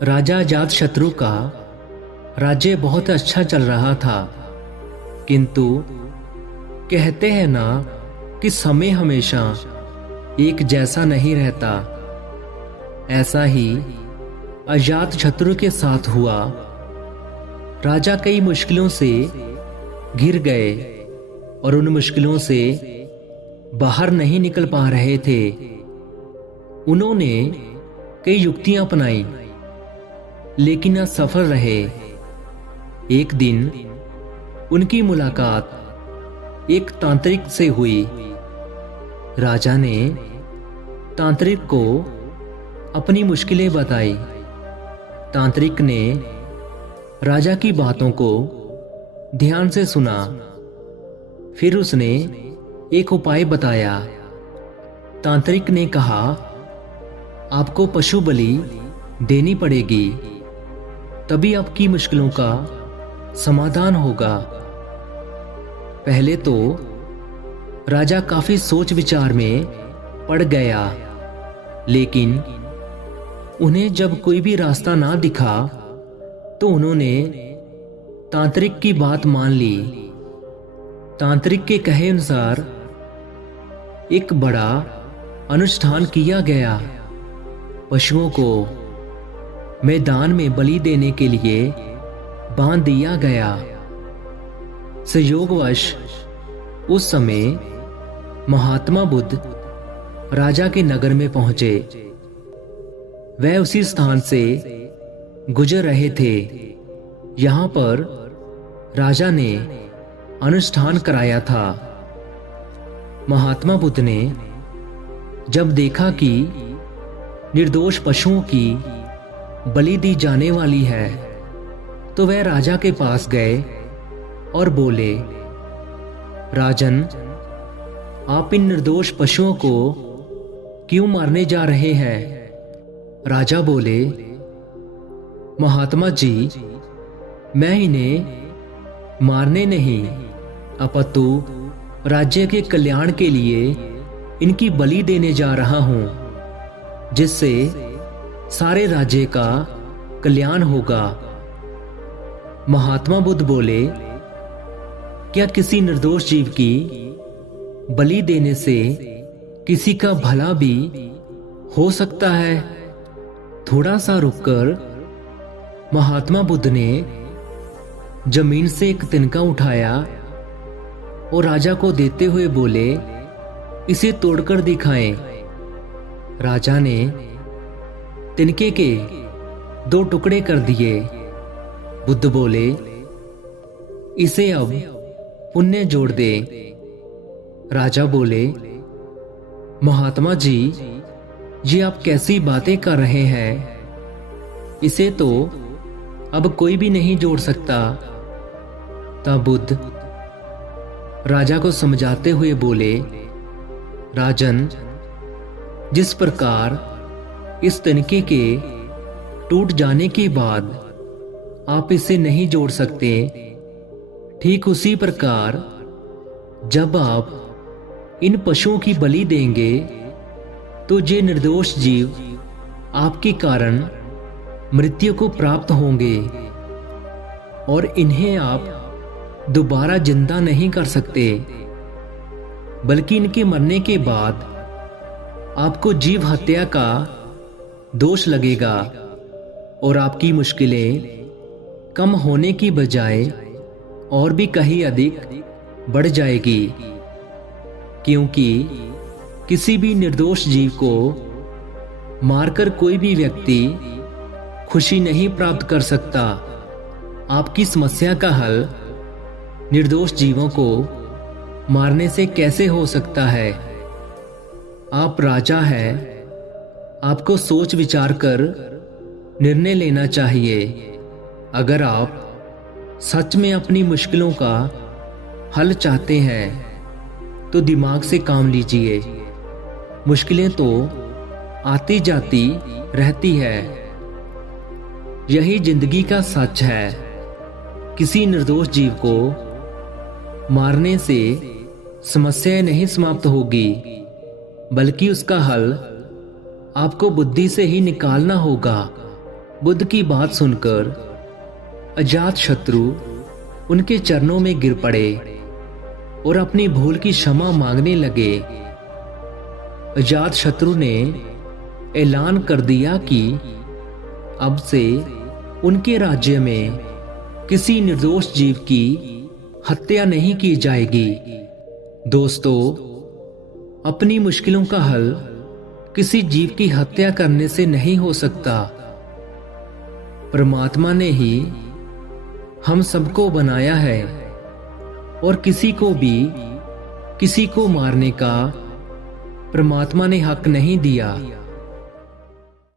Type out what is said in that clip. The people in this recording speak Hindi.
राजा अजातशत्रु का राज्य बहुत अच्छा चल रहा था, किंतु कहते हैं ना कि समय हमेशा एक जैसा नहीं रहता। ऐसा ही अजातशत्रु के साथ हुआ। राजा कई मुश्किलों से घिर गए और उन मुश्किलों से बाहर नहीं निकल पा रहे थे। उन्होंने कई युक्तियां अपनाई, लेकिन असफल रहे। एक दिन उनकी मुलाकात एक तांत्रिक से हुई। राजा ने तांत्रिक को अपनी मुश्किलें बताई। तांत्रिक ने राजा की बातों को ध्यान से सुना। फिर उसने एक उपाय बताया। तांत्रिक ने कहा, आपको पशु बलि देनी पड़ेगी, तभी आपकी मुश्किलों का समाधान होगा। पहले तो राजा काफी सोच विचार में पड़ गया, लेकिन उन्हें जब कोई भी रास्ता ना दिखा तो उन्होंने तांत्रिक की बात मान ली। तांत्रिक के कहे अनुसार एक बड़ा अनुष्ठान किया गया। पशुओं को मैदान में बलि देने के लिए बांध दिया गया। संयोगवश उस समय महात्मा बुद्ध राजा के नगर में पहुंचे। वह उसी स्थान से गुजर रहे थे। यहां पर राजा ने अनुष्ठान कराया था। महात्मा बुद्ध ने जब देखा कि निर्दोष पशुओं की बलि दी जाने वाली है, तो वह राजा के पास गए और बोले, राजन, आप इन निर्दोष पशुओं को क्यों मारने जा रहे हैं? राजा बोले, महात्मा जी, मैं इन्हें मारने नहीं, अपितु राज्य के कल्याण के लिए इनकी बलि देने जा रहा हूं, जिससे सारे राज्य का कल्याण होगा। महात्मा बुद्ध बोले, क्या किसी निर्दोष जीव की बलि देने से किसी का भला भी हो सकता है? थोड़ा सा रुककर महात्मा बुद्ध ने जमीन से एक तिनका उठाया और राजा को देते हुए बोले, इसे तोड़कर दिखाएं। राजा ने तिनके के 2 टुकड़े कर दिए। बुद्ध बोले, इसे अब पुण्य जोड़ दे। राजा बोले, महात्मा जी, ये आप कैसी बातें कर रहे हैं? इसे तो अब कोई भी नहीं जोड़ सकता। तब बुद्ध राजा को समझाते हुए बोले, राजन, जिस प्रकार इस तिनके के टूट जाने के बाद आप इसे नहीं जोड़ सकते, ठीक उसी प्रकार जब आप इन पशुओं की बलि देंगे तो ये निर्दोष जीव आपके कारण मृत्यु को प्राप्त होंगे और इन्हें आप दोबारा जिंदा नहीं कर सकते, बल्कि इनके मरने के बाद आपको जीव हत्या का दोष लगेगा और आपकी मुश्किलें कम होने की बजाय और भी कहीं अधिक बढ़ जाएगी, क्योंकि किसी भी निर्दोष जीव को मारकर कोई भी व्यक्ति खुशी नहीं प्राप्त कर सकता। आपकी समस्या का हल निर्दोष जीवों को मारने से कैसे हो सकता है? आप राजा हैं, आपको सोच विचार कर निर्णय लेना चाहिए। अगर आप सच में अपनी मुश्किलों का हल चाहते हैं तो दिमाग से काम लीजिए। मुश्किलें तो आती जाती रहती है, यही जिंदगी का सच है। किसी निर्दोष जीव को मारने से समस्या नहीं समाप्त होगी, बल्कि उसका हल आपको बुद्धि से ही निकालना होगा। बुद्ध की बात सुनकर अजात शत्रु उनके चरणों में गिर पड़े और अपनी भूल की क्षमा मांगने लगे। अजात शत्रु ने ऐलान कर दिया कि अब से उनके राज्य में किसी निर्दोष जीव की हत्या नहीं की जाएगी। दोस्तों, अपनी मुश्किलों का हल किसी जीव की हत्या करने से नहीं हो सकता। परमात्मा ने ही हम सबको बनाया है और किसी को भी किसी को मारने का परमात्मा ने हक नहीं दिया।